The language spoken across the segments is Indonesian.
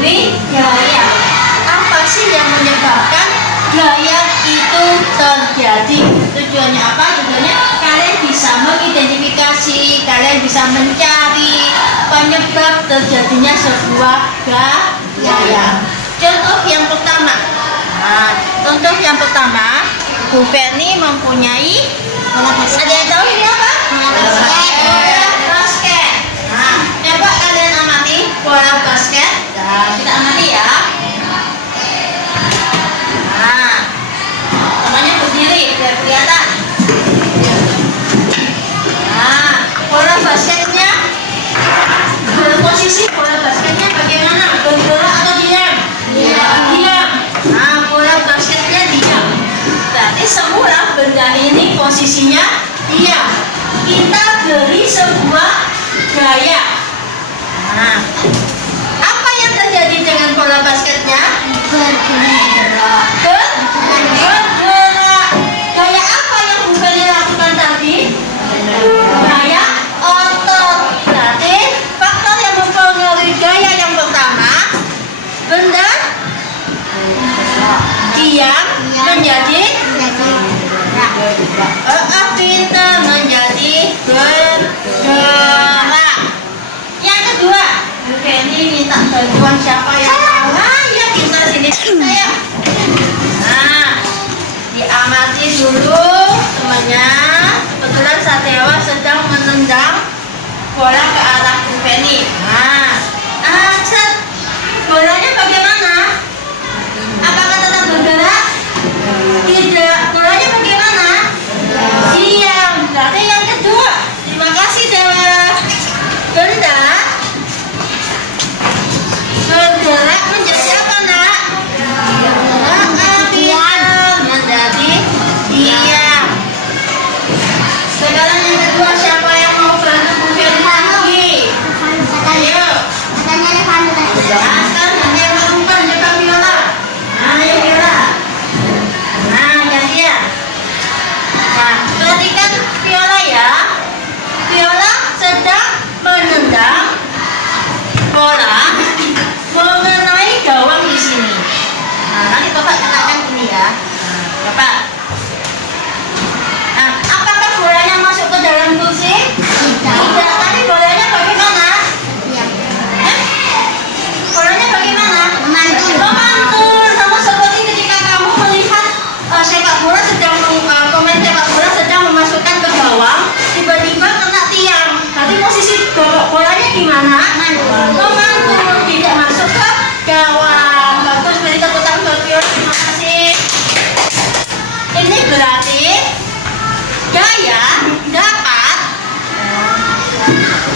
mempengaruhi gaya. Apa sih yang menyebabkan gaya itu terjadi? Tujuannya apa? Tujuannya kalian bisa mengidentifikasi, kalian bisa mencari penyebab terjadinya sebuah gaya. Contoh yang pertama. Contoh yang pertama, Bu Ferni mempunyai ada yang tahu ini apa? Bola basket. Coba kalian amati bola basket. Kita amati ya. Namanya berdiri biar kelihatan. Bola basketnya, posisi bola basketnya bagaimana? Bergerak atau diam? Diam. Bola basketnya diam. Berarti semula benda ini posisinya diam. Kita beri sebuah gaya. Apa yang terjadi dengan bola basketnya? Bergerak. Gaya apa yang Bu Ferni lakukan tadi? Gaya otot. Berarti faktor yang mempengaruhi gaya yang pertama, benda diam menjadi pintar menjadi bergerak. Yang kedua, Bu Ferni minta bantuan siapa yang tahu? Ya kita sini saya. Diamati dulu temannya. Kebetulan Satewa sedang menendang bola ke arah Bu Ferni. Bolanya bagaimana? Apakah tetap bergerak? Tidak. Bolanya bagaimana? Diam. Berarti yang kedua. Terima kasih Dewa. Benda bergerak menjadi apa nak? Diam. Menjadi diam. Sekarang yang kedua, siapa yang mau bantu Bu Ferni lagi? Ayo. Sekarang yang melakukan jaga viola. Ayo viola. Gantian. Perhatikan viola ya. Viola sedang menendang bola mengenai gawang di sini. Nanti Bapak kenakan ini ya. Bapak. Apakah bolanya masuk ke dalam kursi? Tidak. Tadi bolanya bagaimana? Bolanya bagaimana? Memantul. Sama seperti ketika kamu melihat sepak bola sedang pemain sepak bola sedang memasukkan ke gawang, tiba-tiba kena tiang. Tadi posisi bolanya di mana? Memantul, tidak masuk ke gawang. Bagus, beri tepuk tangan buat Viola. Terima kasih. Ini berarti gaya dapat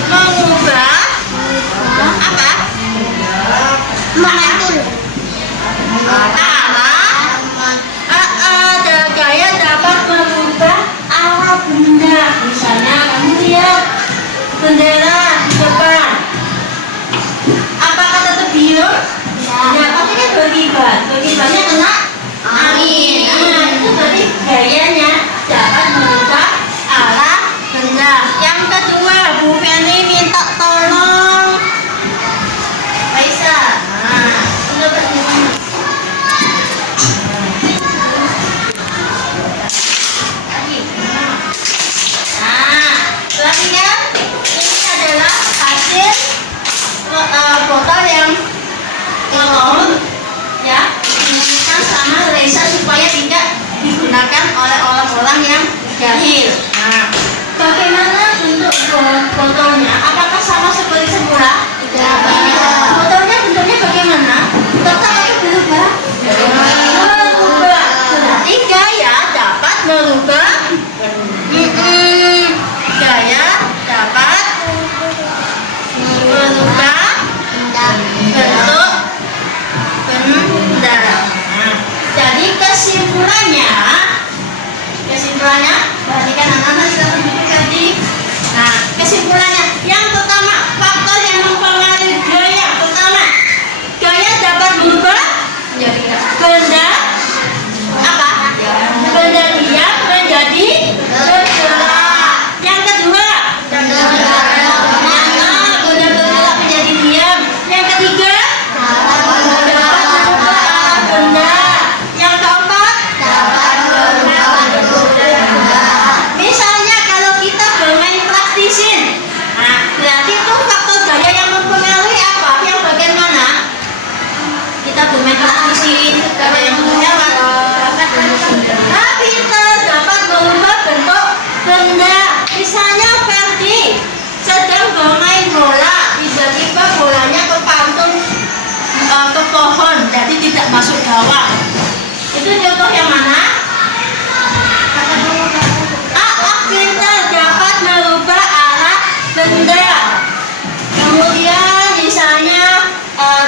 mengubah apa? Memantul. Ada gaya dapat mengubah arah benda. Misalnya kamu lihat bendera di depan. Apakah tetap biru? Ya, pasti kan berkibar. Berkibarnya kena angin. Itu berarti gayanya dapat mengubah arah benda. Yang kedua, Bu Ferni minta tolong Faisal. Untuk bagaimana? Perhatikan, ini adalah hasil botol yang kotor ya, digunakan sama Reza supaya tidak digunakan oleh orang-orang yang jahil. Bagaimana bentuk botolnya? Apakah sama seperti semula? Tidak. Botolnya bentuknya bagaimana? Tetap atau berubah? Berubah. Berarti gaya dapat merubah. Gaya dapat merubah bentuk benda. Jadi kesimpulannya, perhatikan anak-anak sudah tadi. Kesimpulannya, yang pertama faktor yang mempengaruhi bergawang. Itu contoh yang mana? Pintar dapat merubah arah benda. Kemudian misalnya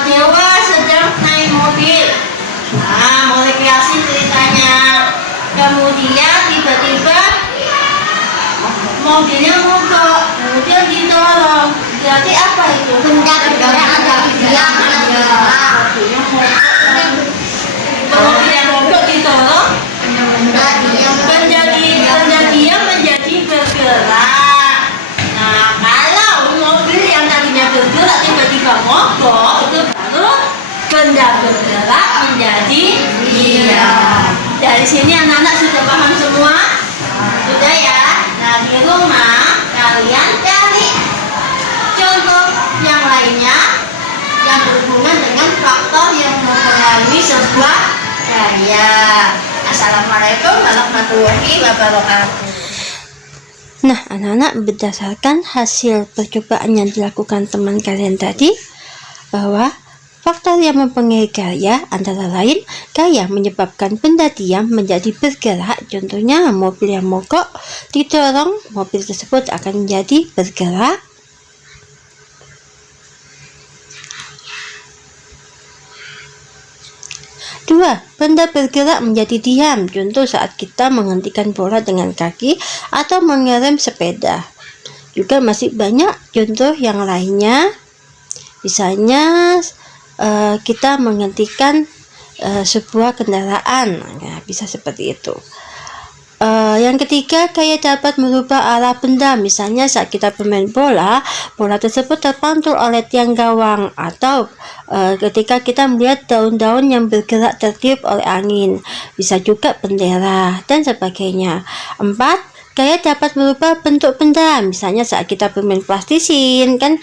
Dewa sedang naik mobil. Nah, mulai kreasi ceritanya. Kemudian tiba-tiba mobilnya mogok, kemudian didorong. Berarti apa itu? Benda bergerak yang bergerak. Kalau mobilnya mogok didorong, benda diam menjadi bergerak. Nah, kalau mobil yang tadinya bergerak tiba-tiba mogok, itu baru benda bergerak menjadi diam. Dari sini anak-anak sudah paham semua? Sudah ya? Nah, di rumah kalian cari contoh yang lainnya yang berhubungan dengan faktor yang mempengaruhi sebuah gaya. Assalamualaikum warahmatullahi wabarakatuh. Nah, anak-anak, berdasarkan hasil percobaan yang dilakukan teman kalian tadi, bahwa faktor yang mempengaruhi gaya antara lain gaya menyebabkan benda diam menjadi bergerak. Contohnya mobil yang mogok didorong, mobil tersebut akan menjadi bergerak. Dua, benda bergerak menjadi diam. Contoh saat kita menghentikan bola dengan kaki atau mengerem sepeda. Juga masih banyak contoh yang lainnya. Misalnya kita menghentikan sebuah kendaraan. Nah, bisa seperti itu. Yang ketiga, gaya dapat merubah arah benda. Misalnya saat kita bermain bola, bola tersebut terpantul oleh tiang gawang, atau ketika kita melihat daun-daun yang bergerak tertiup oleh angin, bisa juga bendera dan sebagainya. 4, gaya dapat merubah bentuk benda. Misalnya saat kita bermain plastisin, kan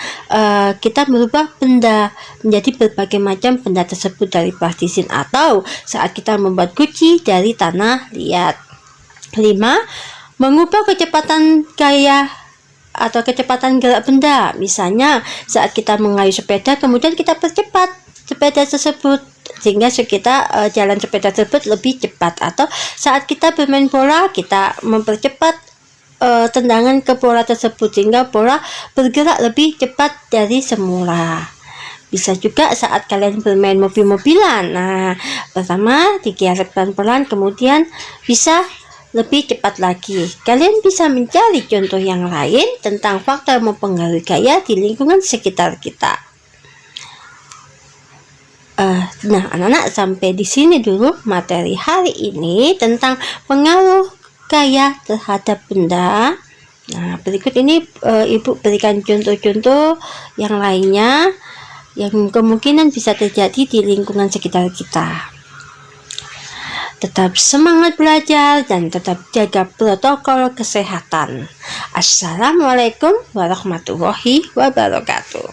kita merubah benda menjadi berbagai macam benda tersebut dari plastisin, atau saat kita membuat guci dari tanah liat. 5, mengubah kecepatan gaya atau kecepatan gerak benda. Misalnya saat kita mengayuh sepeda, kemudian kita percepat sepeda tersebut sehingga kita jalan sepeda tersebut lebih cepat. Atau saat kita bermain bola, kita mempercepat tendangan ke bola tersebut sehingga bola bergerak lebih cepat dari semula. Bisa juga saat kalian bermain mobil-mobilan. Nah, pertama digerak pelan-pelan, kemudian bisa lebih cepat lagi. Kalian bisa mencari contoh yang lain tentang faktor mempengaruhi gaya di lingkungan sekitar kita. Nah, anak-anak, sampai di sini dulu materi hari ini tentang pengaruh gaya terhadap benda. Nah, berikut ini Ibu berikan contoh-contoh yang lainnya yang kemungkinan bisa terjadi di lingkungan sekitar kita. Tetap semangat belajar dan tetap jaga protokol kesehatan. Assalamualaikum warahmatullahi wabarakatuh.